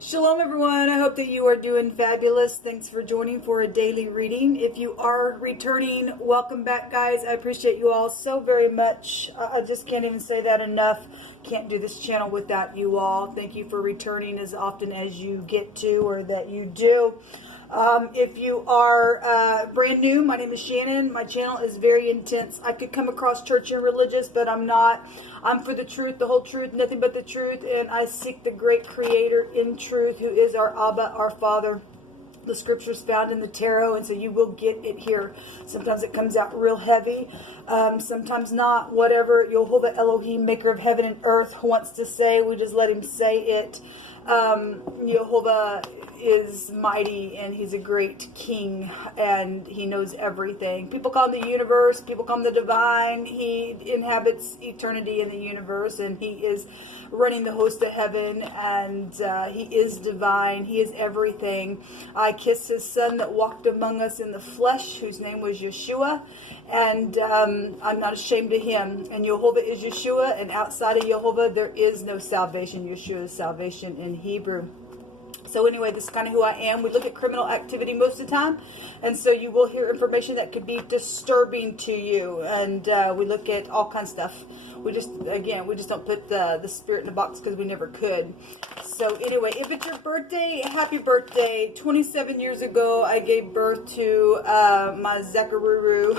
Shalom everyone, I hope that you are doing fabulous. Thanks for joining for a daily reading. If you are returning, welcome back guys. I appreciate you all so very much. I just can't even say that enough. Can't do this channel without you all. Thank you for returning as often as you get to or that you do. If you are brand new, my name is Shannon. My channel is very intense. I could come across churchy and religious, but I'm not. I'm for the truth, the whole truth, nothing but the truth, and I seek the great creator in truth, who is our Abba, our Father. The scriptures found in the tarot, and so you will get it here. Sometimes it comes out real heavy, sometimes not. Whatever Yehovah Elohim, maker of heaven and earth, wants to say, we just let him say it. Yehovah is mighty, and he's a great king, and he knows everything. People call him the universe, people call him the divine. He inhabits eternity in the universe, and he is running the host of heaven, and he is divine. He is everything. I kissed his son that walked among us in the flesh, whose name was Yeshua, and I'm not ashamed of him. And Yehovah is Yeshua, and outside of Yehovah there is no salvation. Yeshua is salvation in Hebrew. So anyway, this is kind of who I am. We look at criminal activity most of the time, and so you will hear information that could be disturbing to you, and we look at all kinds of stuff. We just don't put the spirit in a box because we never could. So anyway, if it's your birthday, happy birthday. 27 years ago, I gave birth to my Zakaruru,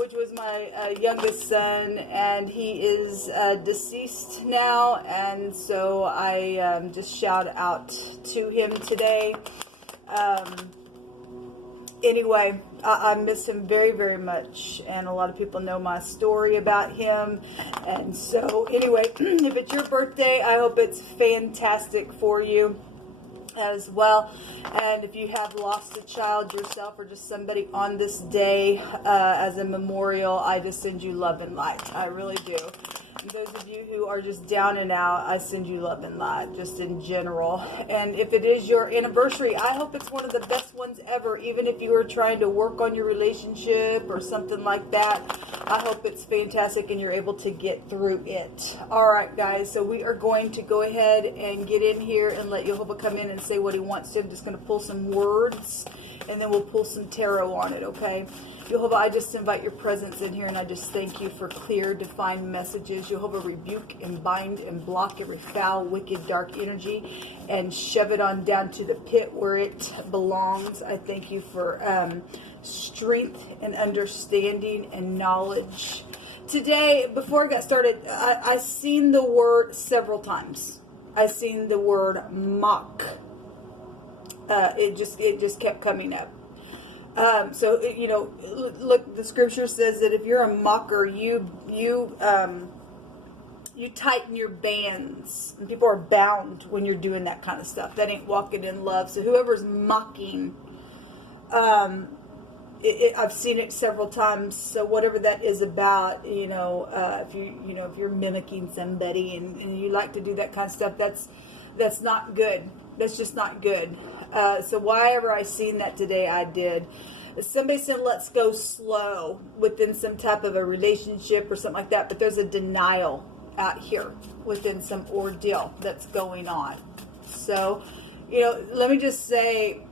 which was my youngest son, and he is deceased now, and so I just shout out to him today. Anyway, I miss him very, very much, and a lot of people know my story about him. And so anyway, if it's your birthday, I hope it's fantastic for you as well. And if you have lost a child yourself or just somebody on this day as a memorial, I just send you love and light. I really do. And those of you who are just down and out, I send you love and light, just in general. And if it is your anniversary, I hope it's one of the best ones ever. Even if you are trying to work on your relationship or something like that, I hope it's fantastic and you're able to get through it. All right, guys, so we are going to go ahead and get in here and let Yehovah come in and say what he wants to. I'm just going to pull some words, and then we'll pull some tarot on it, okay? Yehovah, I just invite your presence in here, and I just thank you for clear, defined messages. Yehovah, rebuke and bind and block every foul, wicked, dark energy and shove it on down to the pit where it belongs. I thank you for strength and understanding and knowledge. Today, before I got started, I seen the word several times. I seen the word mock. It just kept coming up. So, you know, look, the scripture says that if you're a mocker, you tighten your bands. And people are bound when you're doing that kind of stuff. That ain't walking in love. So whoever's mocking, I've seen it several times. So whatever that is about, if you're mimicking somebody and you like to do that kind of stuff, that's not good. That's just not good. So whenever I seen that today, I did. Somebody said, let's go slow within some type of a relationship or something like that. But there's a denial out here within some ordeal that's going on. So, let me just say,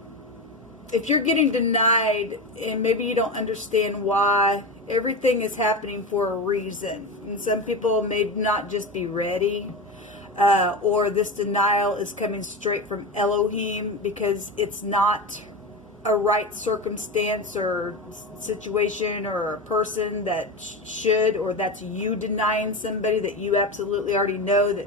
if you're getting denied and maybe you don't understand why, everything is happening for a reason. And some people may not just be ready. Or this denial is coming straight from Elohim because it's not a right circumstance or situation or a person that should, or that's you denying somebody that you absolutely already know that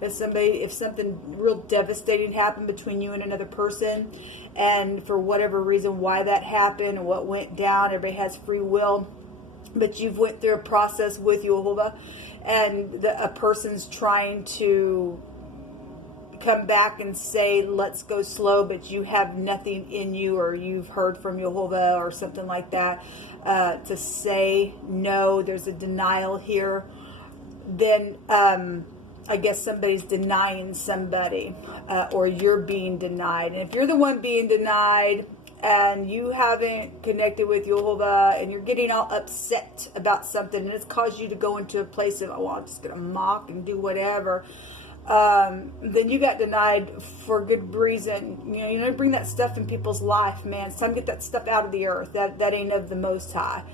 if something real devastating happened between you and another person, and for whatever reason why that happened and what went down, everybody has free will, but you've went through a process with Yehovah, and a person's trying to come back and say, let's go slow, but you have nothing in you, or you've heard from Yehovah or something like that, to say no, there's a denial here, then I guess somebody's denying somebody, or you're being denied. And if you're the one being denied, and you haven't connected with Yehovah, and you're getting all upset about something, and it's caused you to go into a place of, oh, I'm just going to mock and do whatever, then you got denied for good reason. You don't bring that stuff in people's life, man. It's time to get that stuff out of the earth. That ain't of the Most High.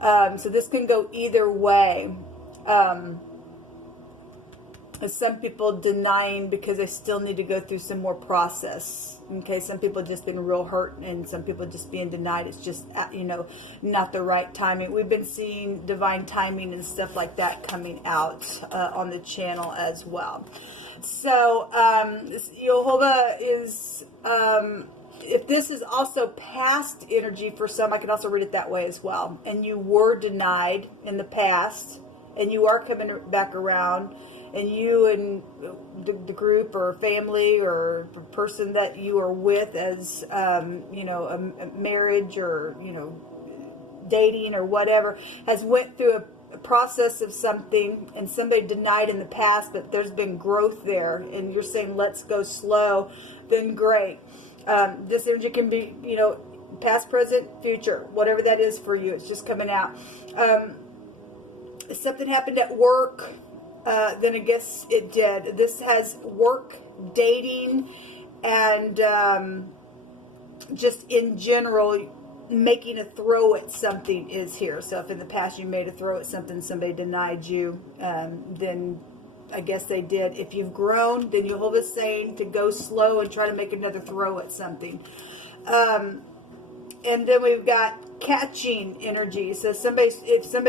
So this can go either way. Some people denying because they still need to go through some more process. Okay, some people just been real hurt, and some people just being denied. It's just, not the right timing. We've been seeing divine timing and stuff like that coming out on the channel as well. So YHVH is, if this is also past energy for some, I can also read it that way as well. And you were denied in the past, and you are coming back around. And you and the group or family or person that you are with as, a marriage or, dating or whatever, has went through a process of something, and somebody denied in the past, but there's been growth there, and you're saying, let's go slow, then great. This energy can be, past, present, future, whatever that is for you. It's just coming out. Something happened at work. Then I guess it did. This has work, dating, and just in general, making a throw at something is here. So if in the past you made a throw at something, somebody denied you, then I guess they did. If you've grown, then YHVH is saying to go slow and try to make another throw at something. And then we've got catching energy. So if somebody's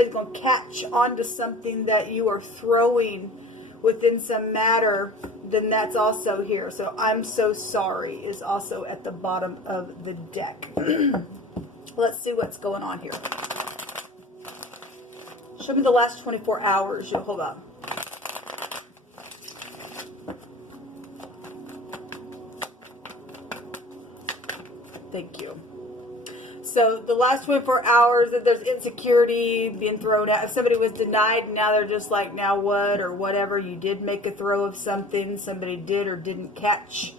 going to catch onto something that you are throwing within some matter, then that's also here. So I'm so sorry is also at the bottom of the deck. Let's see what's going on here. Show me the last 24 hours, YHVH. Thank you. So the last 24 hours, that there's insecurity being thrown out. If somebody was denied, now they're just like, now what, or whatever. You did make a throw of something. Somebody did or didn't catch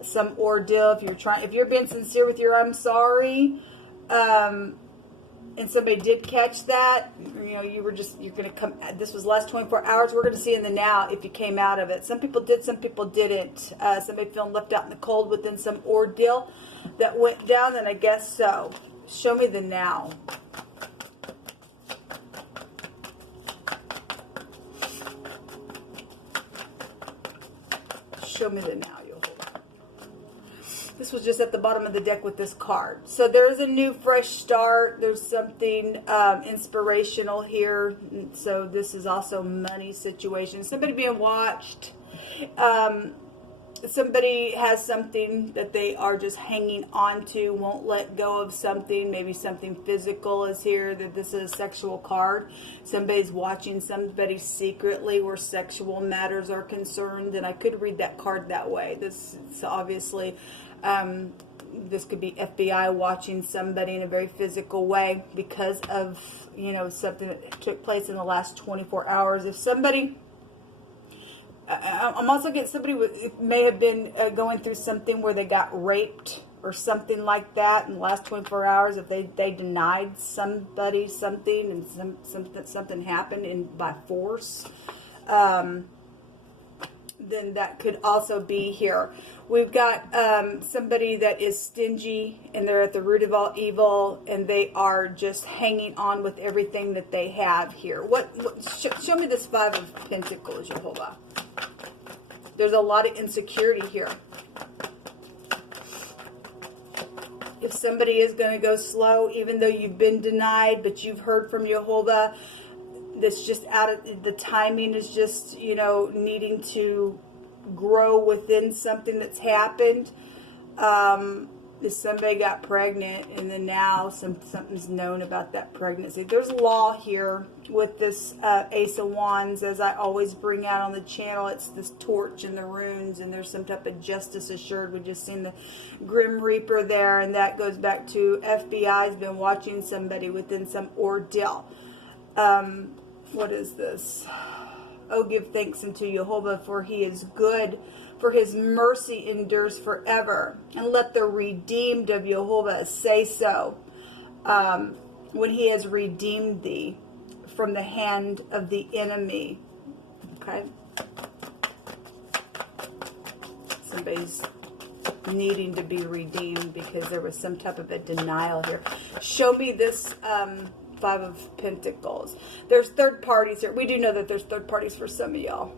some ordeal. If you're being sincere with your I'm sorry, and somebody did catch that, you're going to come. This was the last 24 hours. We're going to see in the now if you came out of it. Some people did, some people didn't. Somebody feeling left out in the cold within some ordeal that went down, then I guess so. Show me the now. Show me the now, YHVH. This was just at the bottom of the deck with this card. So there's a new fresh start. There's something inspirational here. So this is also money situation. Somebody being watched. Somebody has something that they are just hanging on to, won't let go of something. Maybe something physical is here. That this is a sexual card. Somebody's watching somebody secretly where sexual matters are concerned. And I could read that card that way. This is obviously, this could be FBI watching somebody in a very physical way because of, something that took place in the last 24 hours. If somebody... I'm also getting somebody may have been going through something where they got raped or something like that in the last 24 hours. If they denied somebody something and something happened by force, then that could also be here. We've got somebody that is stingy and they're at the root of all evil and they are just hanging on with everything that they have here. Show me this Five of Pentacles, YHVH. There's a lot of insecurity here. If somebody is going to go slow, even though you've been denied, but you've heard from YHVH, that's just out of the timing is just, needing to grow within something that's happened. If somebody got pregnant and then now something's known about that pregnancy. There's law here with this Ace of Wands, as I always bring out on the channel. It's this torch and the runes, and there's some type of justice assured. We just seen the Grim Reaper there, and that goes back to FBI's been watching somebody within some ordeal. What is this? Oh, give thanks unto YHVH, for he is good, for his mercy endures forever. And let the redeemed of YHVH say so, when he has redeemed thee from the hand of the enemy. Okay? Somebody's needing to be redeemed because there was some type of a denial here. Show me this Five of Pentacles. There's third parties here. We do know that there's third parties for some of y'all.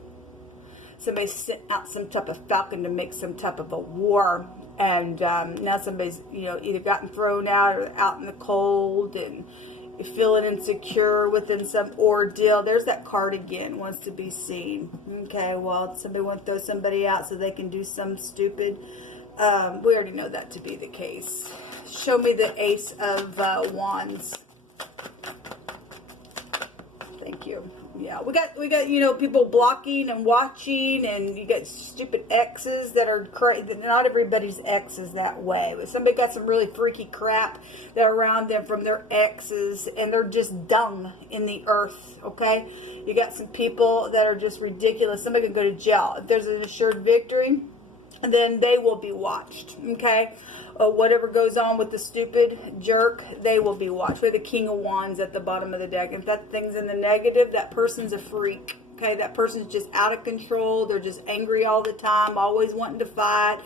Somebody sent out some type of falcon to make some type of a war. And now somebody's, you know, either gotten thrown out or out in the cold and you're feeling insecure within some ordeal. There's that card again, wants to be seen. Okay, well, somebody wants to throw somebody out so they can do some stupid. We already know that to be the case. Show me the Ace of Wands. Thank you. Yeah, we got you know, people blocking and watching, and you got stupid exes that are crazy. Not everybody's ex is that way, but somebody got some really freaky crap that are around them from their exes, and they're just dung in the earth. Okay, you got some people that are just ridiculous. Somebody can go to jail. If there's an assured victory, then they will be watched. Okay. Whatever goes on with the stupid jerk, they will be watched. We have the King of Wands at the bottom of the deck. If that thing's in the negative, that person's a freak. Okay, that person's just out of control. They're just angry all the time, always wanting to fight.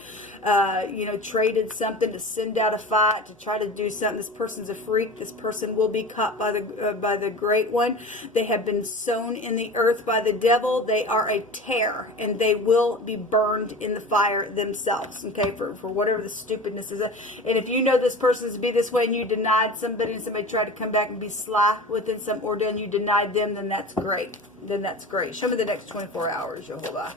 You know, traded something to send out a fight, to try to do something. This person's a freak. This person will be caught by the Great One. They have been sown in the earth by the devil. They are a tear, and they will be burned in the fire themselves. Okay, for whatever the stupidness is. And if you know this person to be this way, and you denied somebody, and somebody tried to come back and be sly within some order, and you denied them, then that's great. Then that's great. Show me the next 24 hours, Jehovah.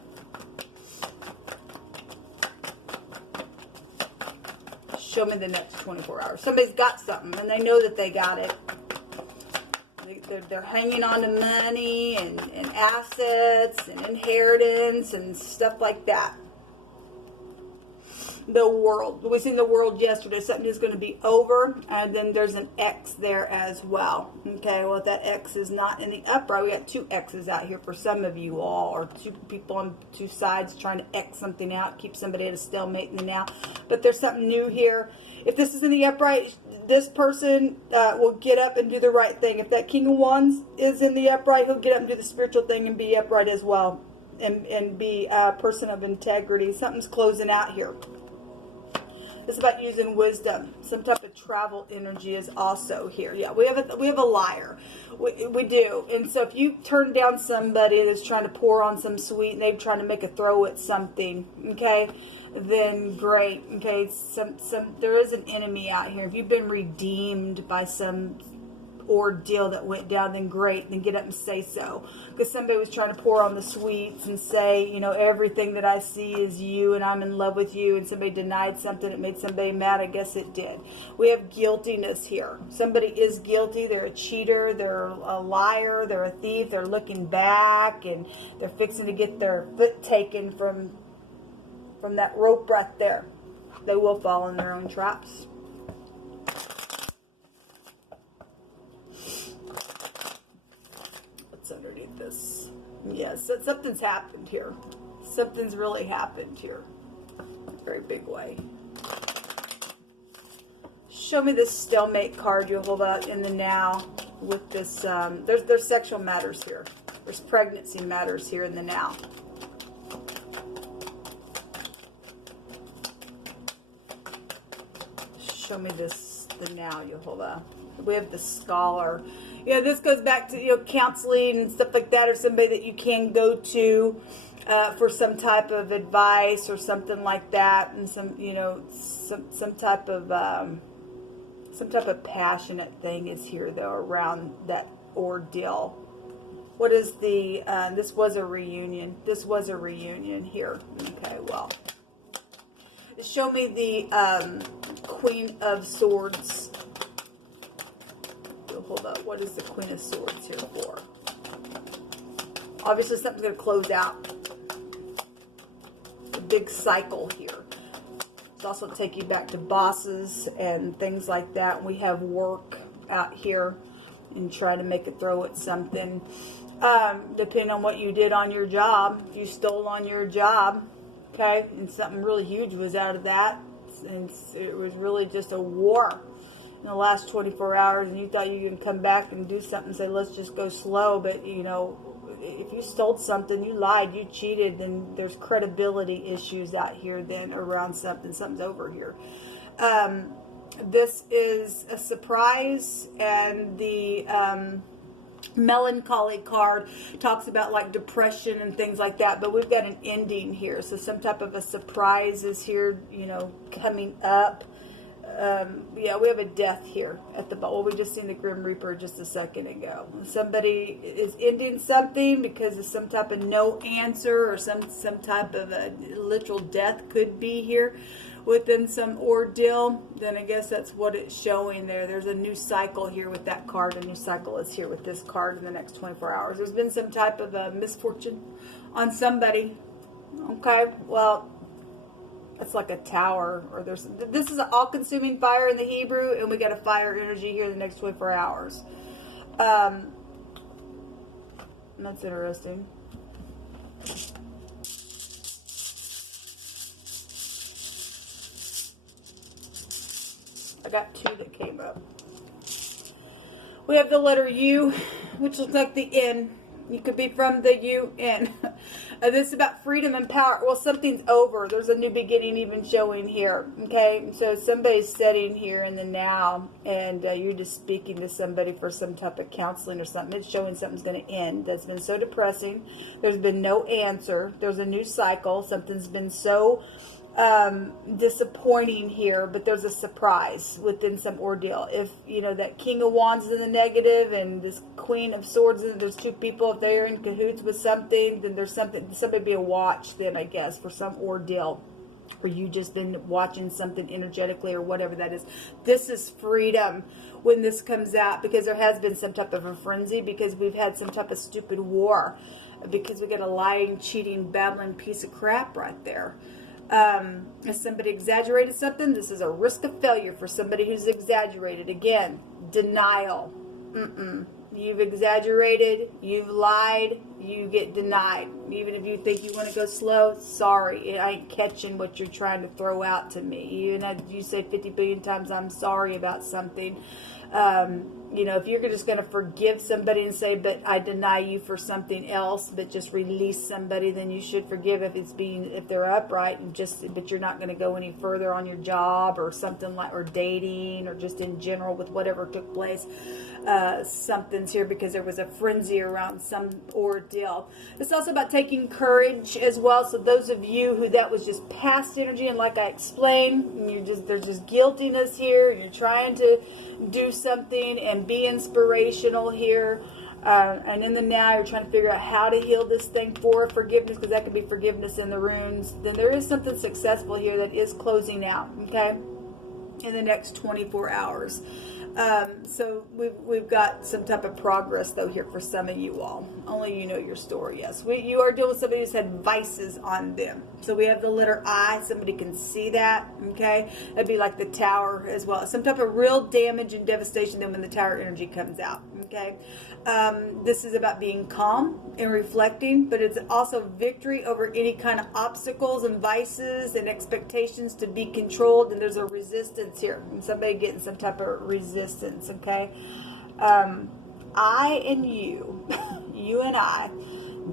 Show me the next 24 hours. Somebody's got something, and they know that they got it. They're hanging on to money and assets and inheritance and stuff like that. The world. We seen the world yesterday. Something is going to be over, and then there's an X there as well. Okay, well, if that X is not in the upright, we got two X's out here for some of you all, or two people on two sides trying to X something out, keep somebody at a stalemate in the now. But there's something new here. If this is in the upright, this person will get up and do the right thing. If that King of Wands is in the upright, he'll get up and do the spiritual thing and be upright as well, and be a person of integrity. Something's closing out here. It's about using wisdom. Some type of travel energy is also here. Yeah, we have a liar. We do. And so if you turn down somebody that's trying to pour on some sweet, and they're trying to make a throw at something, okay, then great. Okay, there is an enemy out here. If you've been redeemed by some ordeal that went down, then great, then get up and say so. Because somebody was trying to pour on the sweets and say, you know, everything that I see is you and I'm in love with you, and somebody denied something, it made somebody mad. I guess it did. We have guiltiness here. Somebody is guilty. They're a cheater, they're a liar, they're a thief, they're looking back, and they're fixing to get their foot taken from that rope right there. They will fall in their own traps. Underneath this, yes, something's happened here. Something's really happened here, very big way. Show me this stalemate card, Jehovah, in the now. With this, there's sexual matters here. There's pregnancy matters here in the now. Show me this, the now, Jehovah. We have the scholar. You know, this goes back to, you know, counseling and stuff like that, or somebody that you can go to for some type of advice or something like that, and some, you know, some type of passionate thing is here though around that ordeal. What is the? This was a reunion. This was a reunion here. Okay, well, show me the Queen of Swords. Hold up. What is the Queen of Swords here for? Obviously, something's going to close out. A big cycle here. It's also take you back to bosses and things like that. We have work out here and try to make a throw at something. Depending on what you did on your job. If you stole on your job, okay, and something really huge was out of that, and it was really just a war in the last 24 hours, and you thought you could come back and do something and say, let's just go slow, but, you know, if you stole something, you lied, you cheated, then there's credibility issues out here then around something. Something's over here. This is a surprise, and the melancholy card talks about like depression and things like that, but we've got an ending here, so some type of a surprise is here, you know, coming up. Yeah, we have a death here at the bottom. Well, we just seen the Grim Reaper just a second ago. Somebody is ending something because of some type of no answer, or some type of a literal death could be here within some ordeal. Then I guess that's what it's showing there. There's a new cycle here with that card. A new cycle is here with this card in the next 24 hours. There's been some type of a misfortune on somebody. Okay, well, it's like a tower, or this is an all-consuming fire in the Hebrew, and we got a fire energy here in the next 24 hours. That's interesting. I got two that came up. We have the letter U, which looks like the N. You could be from the UN. This is about freedom and power. Well, something's over. There's a new beginning even showing here. Okay, so somebody's sitting here in the now, and you're just speaking to somebody for some type of counseling or something. It's showing something's going to end. That's been so depressing. There's been no answer. There's a new cycle. Something's been so disappointing here, but there's a surprise within some ordeal. If you know that King of Wands is in the negative and this Queen of Swords, and there's two people, if they're in cahoots with something, then there's somebody be a watch then, I guess, for some ordeal, or you just been watching something energetically or whatever that is. This is freedom when this comes out, because there has been some type of a frenzy, because we've had some type of stupid war, because we got a lying, cheating, babbling piece of crap right there. If somebody exaggerated something, this is a risk of failure for somebody who's exaggerated. Again, denial. You've exaggerated, you've lied, you get denied. Even if you think you want to go slow, sorry, I ain't catching what you're trying to throw out to me. Even if you say 50 billion times, I'm sorry about something. You know, if you're just going to forgive somebody and say, but I deny you for something else, but just release somebody, then you should forgive if they're upright, and but you're not going to go any further on your job or something like, or dating, or just in general with whatever took place. Something's here because there was a frenzy around some ordeal. It's also about taking courage as well. So those of you who that was just past energy, and like I explained, there's just guiltiness here. You're trying to do something and be inspirational here, and in the now you're trying to figure out how to heal this thing for forgiveness, because that could be forgiveness in the runes. Then there is something successful here that is closing out, okay, in the next 24 hours. So we've got some type of progress though here for some of you all. Only you know your story. Yes, you are dealing with somebody who's had vices on them. So we have the letter I. Somebody can see that. Okay, that'd be like the tower as well. Some type of real damage and devastation then when the tower energy comes out. Okay, this is about being calm and reflecting, but it's also victory over any kind of obstacles and vices and expectations to be controlled. And there's a resistance here, and somebody getting some type of resistance. Okay, I and you, you and I,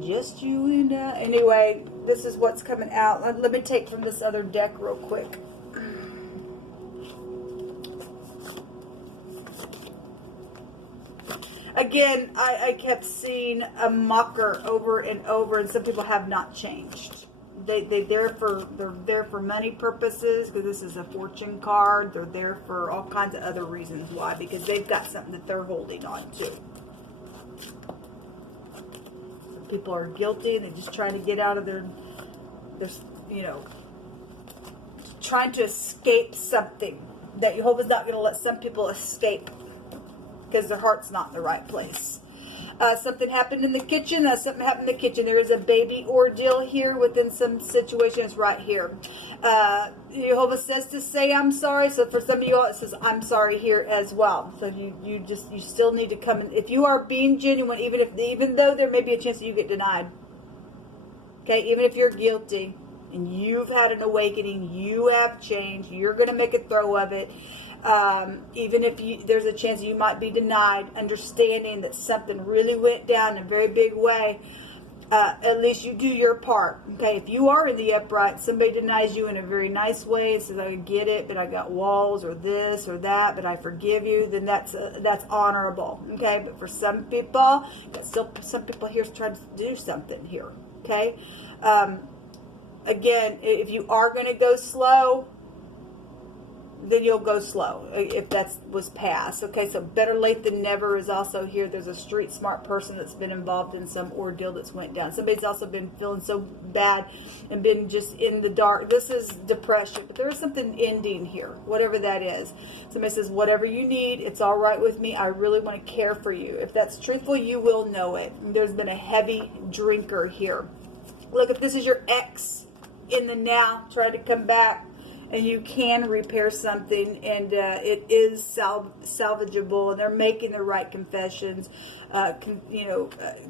just you and I. Anyway, this is what's coming out. Let me take from this other deck real quick. Again, I kept seeing a mocker over and over, and some people have not changed. They're there for money purposes, because this is a fortune card. They're there for all kinds of other reasons. Why? Because they've got something that they're holding on to. Some people are guilty, and they're just trying to get out of their you know, trying to escape something that Jehovah's not going to let some people escape, because their heart's not in the right place. Something happened in the kitchen. Something happened in the kitchen. There is a baby ordeal here within some situations right here. Jehovah says to say I'm sorry. So for some of you all, it says I'm sorry here as well. So you still need to come in. If you are being genuine, even though there may be a chance that you get denied. Okay, even if you're guilty and you've had an awakening, you have changed, you're going to make a throw of it. Even if there's a chance you might be denied, understanding that something really went down in a very big way. At least you do your part. Okay, if you are in the upright, somebody denies you in a very nice way, says, I get it, but I got walls, or this or that, but I forgive you, then that's honorable. Okay, but for some people, still some people here trying to do something here. Okay, again, if you are going to go slow, then you'll go slow if that was passed. Okay, so better late than never is also here. There's a street smart person that's been involved in some ordeal that's went down. Somebody's also been feeling so bad and been just in the dark. This is depression, but there is something ending here, whatever that is. Somebody says, whatever you need, it's all right with me. I really want to care for you. If that's truthful, you will know it. There's been a heavy drinker here. Look, if this is your ex in the now, try to come back, and you can repair something, and it is salvageable, and they're making the right confessions,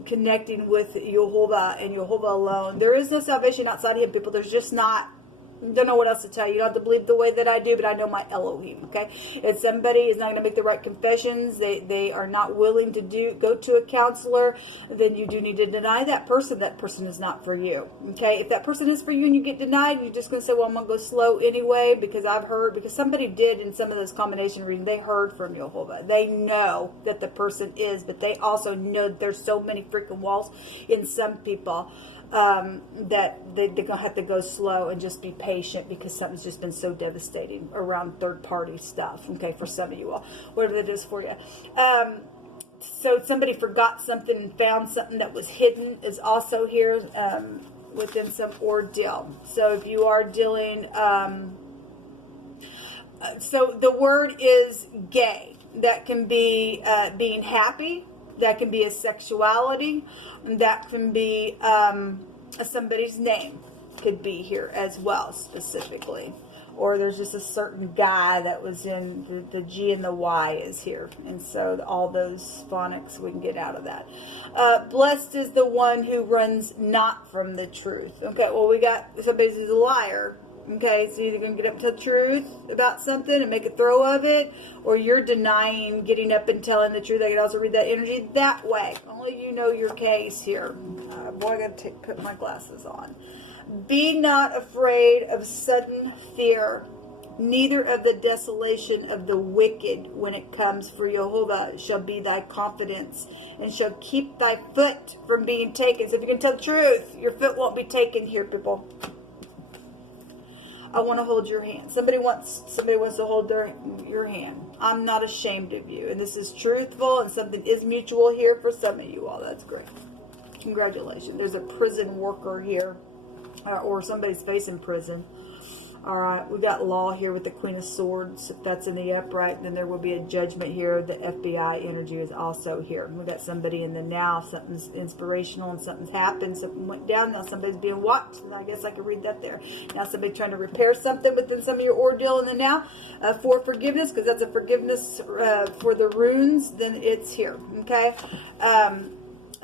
connecting with YHVH and YHVH alone. There is no salvation outside of him, people. There's just not. Don't know what else to tell you. You don't have to believe the way that I do, but I know my Elohim, okay? If somebody is not going to make the right confessions, they are not willing to go to a counselor, then you do need to deny that person. That person is not for you, okay? If that person is for you and you get denied, you're just going to say, well, I'm going to go slow anyway, because I've heard, because somebody did in some of those combination readings, they heard from YHVH. They know that the person is, but they also know that there's so many freaking walls in some people. That they're going to have to go slow and just be patient, because something's just been so devastating around third-party stuff, okay, for some of you all, whatever that is for you. So somebody forgot something and found something that was hidden is also here within some ordeal. So if you are dealing, so the word is gay. That can be being happy. That can be a sexuality. That can be somebody's name could be here as well, specifically. Or there's just a certain guy that was in the G and the Y is here. And so all those phonics, we can get out of that. Blessed is the one who runs not from the truth. Okay, well, we got somebody who's a liar. Okay, so you're either going to get up to the truth about something and make a throw of it, or you're denying getting up and telling the truth. I can also read that energy that way. Only you know your case here. Boy, I got to put my glasses on. Be not afraid of sudden fear, neither of the desolation of the wicked when it comes, for YHVH shall be thy confidence, and shall keep thy foot from being taken. So if you can tell the truth, your foot won't be taken here, people. I want to hold your hand. Somebody wants to hold your hand. I'm not ashamed of you. And this is truthful, and something is mutual here for some of you all. That's great. Congratulations. There's a prison worker here, or somebody's facing prison. All right, we got law here with the Queen of Swords. If that's in the upright, then there will be a judgment here. The FBI energy is also here. We got somebody in the now. Something's inspirational and something's happened. Something went down. Now somebody's being watched. And I guess I could read that there. Now somebody trying to repair something within some of your ordeal in the now. For forgiveness, because that's a forgiveness for the runes, then it's here. Okay?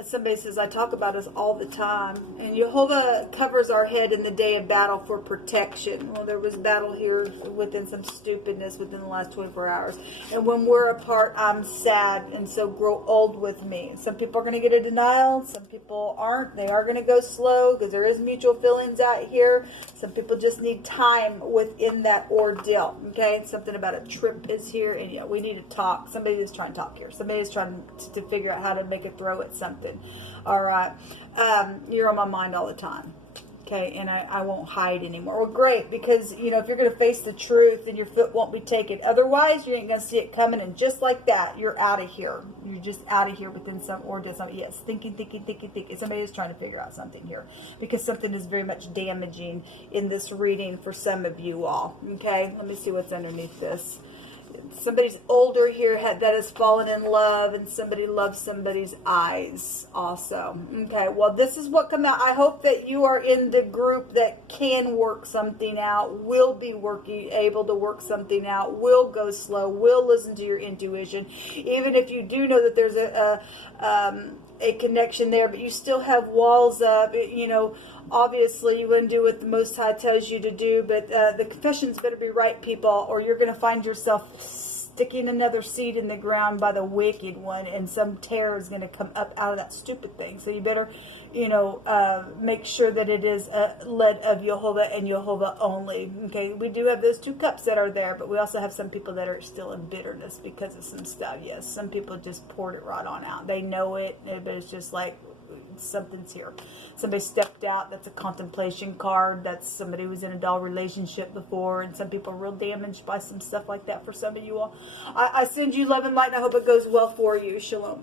Somebody says, I talk about us all the time. And YHVH covers our head in the day of battle for protection. Well, there was battle here within some stupidness within the last 24 hours. And when we're apart, I'm sad. And so grow old with me. Some people are going to get a denial. Some people aren't. They are going to go slow because there is mutual feelings out here. Some people just need time within that ordeal. Okay? Something about a trip is here. And yeah, we need to talk. Somebody is trying to talk here. Somebody is trying to figure out how to make a throw at something. All right. You're on my mind all the time. Okay. And I won't hide anymore. Well, great. Because, if you're going to face the truth, then your foot won't be taken. Otherwise, you ain't going to see it coming. And just like that, you're out of here. You're just out of here within some order. Yes. Thinking. Somebody is trying to figure out something here. Because something is very much damaging in this reading for some of you all. Okay. Let me see what's underneath this. Somebody's older here that has fallen in love, and somebody loves somebody's eyes also. Okay, well, this is what come out. I hope that you are in the group that can work something out, will be able to work something out, will go slow, will listen to your intuition. Even if you do know that there's a connection there, but you still have walls up. You know, obviously you wouldn't do what the Most High tells you to do, but the confessions better be right, people, or you're going to find yourself sticking another seed in the ground by the wicked one, and some terror is going to come up out of that stupid thing. So you better, you know, make sure that it is led of Jehovah and Jehovah only. Okay, we do have those 2 cups that are there, but we also have some people that are still in bitterness because of some stuff. Yes, some people just poured it right on out. They know it, but it's just like, something's here. Somebody stepped out. That's a contemplation card. That's somebody who was in a dull relationship before, and some people are real damaged by some stuff like that for some of you all. I send you love and light, and I hope it goes well for you. Shalom.